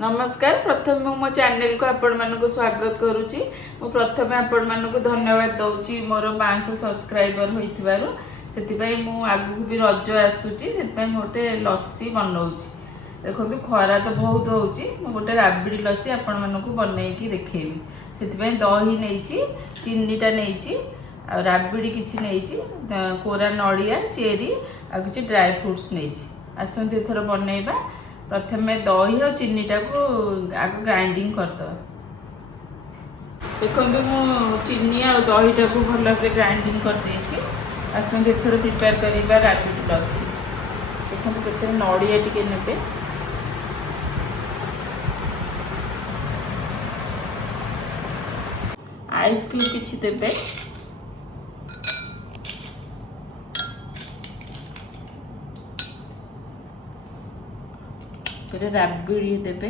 नमस्कार। प्रथम मो चैनल को आपण मानक स्वागत करुच्ची। मु प्रथम आपण मानक धन्यवाद दौची मोर 500 सब्सक्राइबर होइथिबारु। सेतिपई मु आगु भी रज आसुची, सेतिपई मोटे लस्सी बनाउची। देखंतु खरा तो बहुत होउची, मु गोटे राबिडी लस्सी आपण मानक बनैकी देखैबी। सेतिपई दही नैची, चीनीटा नैची, आ राबिडी किछि नैची, कोरा नड़िया चेरी आ किछि ड्राई फ्रूट्स नैची। आसंतु एथर बनैबा। प्रथम दही और चीनीटा को आग ग्राइंडिंग करद। देखो मु चीनी और दहीटा को भल भाव ग्राइंडिंग कर देछि। आसंतु एथर प्रिपेयर करबा राबिडी लस्सी। देखो केते नड़िया टिके नेबे, आइस क्यूब किछि देबे, फिर राबिडी देबे,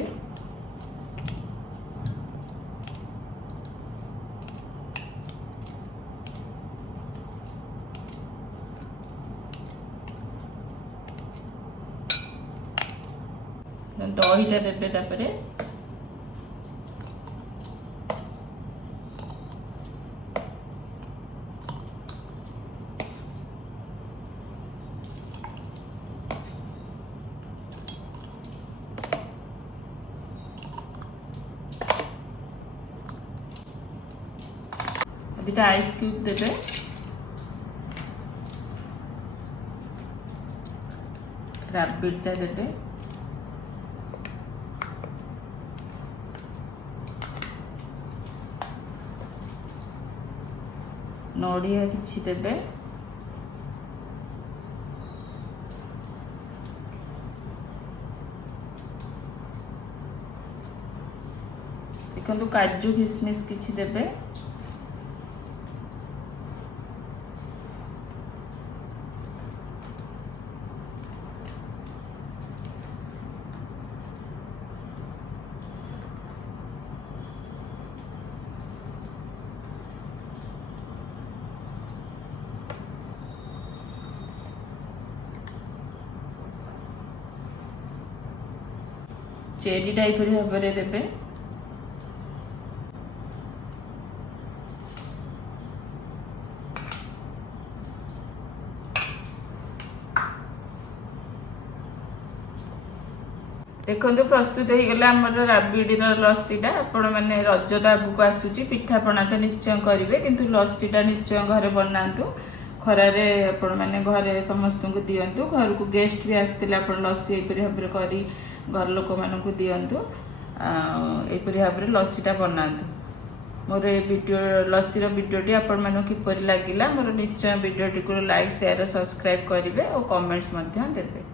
दहीटा देबे, तापरे दुटा आइस क्यूब देबे, राबिडीटा देबे, नड़िया किछि देबे, देखंतु काजू किशमिश किछि देबे, चेरी टाइप भाव में देबे, देखो प्रस्तुत हो गला आमर राबिडी लस्सीटा। आपण मैंने रज तो आगू आसूची, पिठापणा तो निश्चय करेंगे, किंतु लस्सीटा निश्चय घरे बनातु। खरारे आपण मैंने घरे समस्त को दिंतु। घर को गेस्ट भी आसते लस्सी एपरी भाव में करी घर लोक मान दिंतु। एपरी भाव में लस्सीटा बनातु। मोर ये वीडियो लस्सीर वीडियोटी आपण मानू किपरि लागिला मोर निश्चय वीडियोटी को लाइक शेयर सब्सक्राइब करेंगे और कमेंट्स देवे।